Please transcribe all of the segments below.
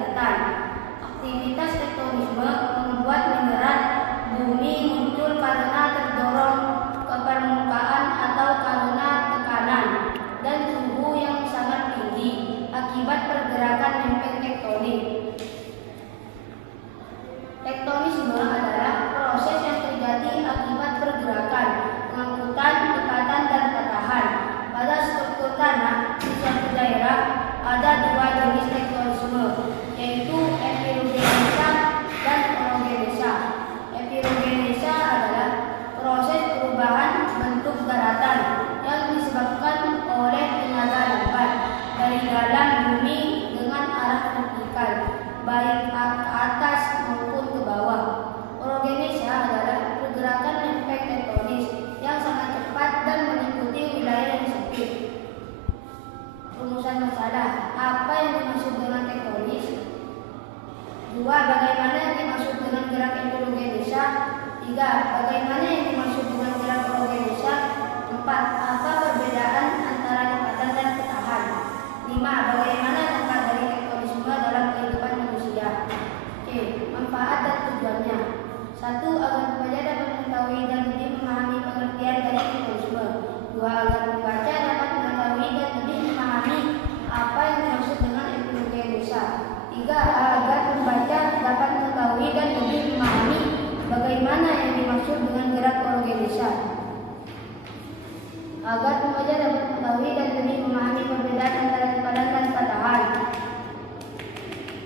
daratan. Aktivitas tektonisme membuat mineral bumi muncul karena terdorong ke permukaan atau karena tekanan dan suhu yang sangat tinggi akibat pergerakan lempeng tektonik. Tektonisme adalah proses yang terjadi akibat pergerakan, pengangkutan, tekatan, dan patahan pada struktur tanah di suatu daerah. Ada dua jenis tektonisme, yaitu epirogenesa dan orogenesa. Epirogenesa adalah proses perubahan bentuk daratan yang disebabkan oleh tenaga lambat dari dalam bumi dengan arah vertikal, baik ke atas maupun ke bawah. Orogenesa adalah pergerakan lempeng tektonis yang sangat cepat dan meliputi wilayah yang sempit. Rumusan masalah: apa yang dimaksud dengan tektonis? 2. Bagaimana yang dimaksud dengan gerak epirogenesa? 3. Bagaimana yang dimaksud dengan gerak orogenesa? 4. Apa perbedaan antara lipatan dan patahan? 5. Bagaimana dampak dari tektonisme dalam kehidupan manusia? C. Manfaat dan tujuannya. 1. Agar pembaca dapat mengetahui dan lebih memahami pengertian dari tektonisme. 2. Agar pembaca dapat mengetahui dan lebih memahami apa yang dimaksud dengan epirogenesa. 3. Agar pembaca dapat mengetahui dan lebih memahami bagaimana yang dimaksud dengan gerak orogenesa. Agar pembaca dapat mengetahui dan lebih memahami perbedaan antara lipatan dan patahan.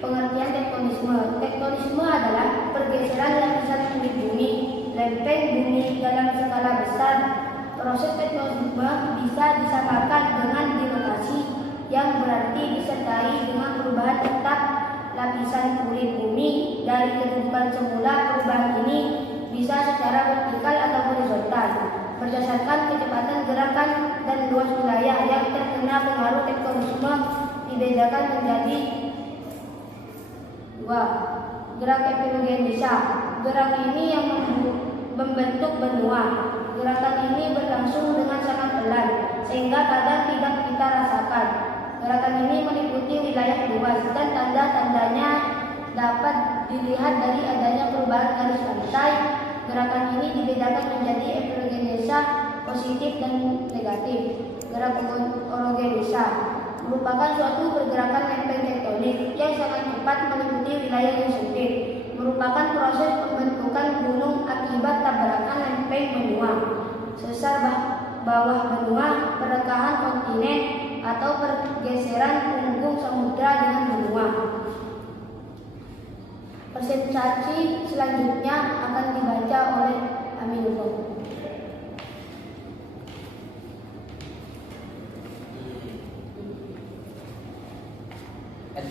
Pengertian tektonisme. Tektonisme adalah pergeseran lapisan kulit bumi, lempeng bumi dalam skala besar. Proses tektonisme bisa disamakan dengan dilokasi, yang berarti disertai dengan perubahan letak lapisan kulit bumi dari kedudukan semula. Perubahan ini bisa secara vertikal atau horizontal berdasarkan kecepatan gerakan dan luas wilayah yang terkena pengaruh tektonisme. Dibedakan menjadi 2. Gerak epirogenesa. Gerak ini yang membentuk benua. Gerakan ini berlangsung dengan sangat pelan sehingga kadang tidak kita rasakan. Gerakan ini meliputi wilayah luas dan tanda-tandanya dapat dilihat dari adanya perubahan garis pantai. Gerakan ini dibedakan menjadi epirogenesa positif dan negatif. Gerak orogenesa merupakan suatu pergerakan lempeng tektonik yang sangat cepat meliputi wilayah yang sempit. Merupakan proses pembentukan gunung akibat tabrakan lempeng benua, sesar bawah benua, perekahan kontinen, atau pergeseran punggung samudra dengan benua. Presentasi selanjutnya akan dibaca oleh Aminullah.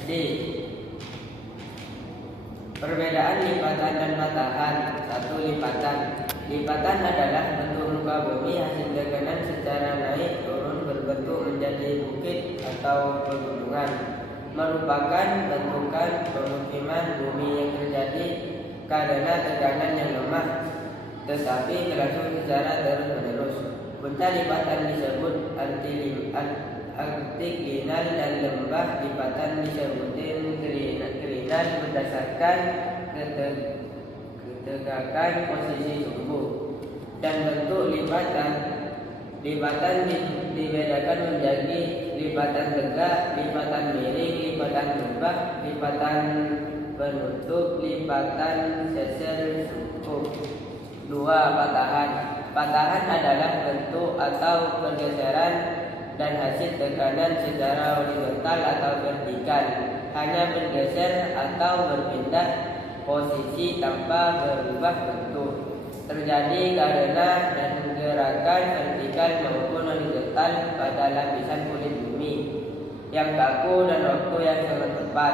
D. Perbedaan lipatan dan patahan. 1. Lipatan. Lipatan adalah bentuk muka bumi hasil tekanan secara naik turun berbentuk menjadi bukit atau pegunungan. Merupakan bentukan pemukiman bumi yang terjadi karena tekanan yang lemah tetapi berlangsung secara terus-menerus. Punca lipatan disebut antiklinal dan lembah lipatan disebut klinal berdasarkan ketegakan posisi suhu dan bentuk lipatan. Lipatan dibedakan menjadi lipatan tegak, lipatan miring, lipatan lembah, lipatan penutup, lipatan sesar suku. 2. Patahan. Patahan adalah bentuk atau pergeseran dan hasil tekanan secara horizontal atau vertikal, hanya bergeser atau berpindah posisi tanpa berubah bentuk. Terjadi karena dan gerakan vertikal maupun horizontal pada lapisan kulit bumi yang kaku dan waktu yang sangat tepat.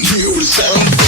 Hear the sound.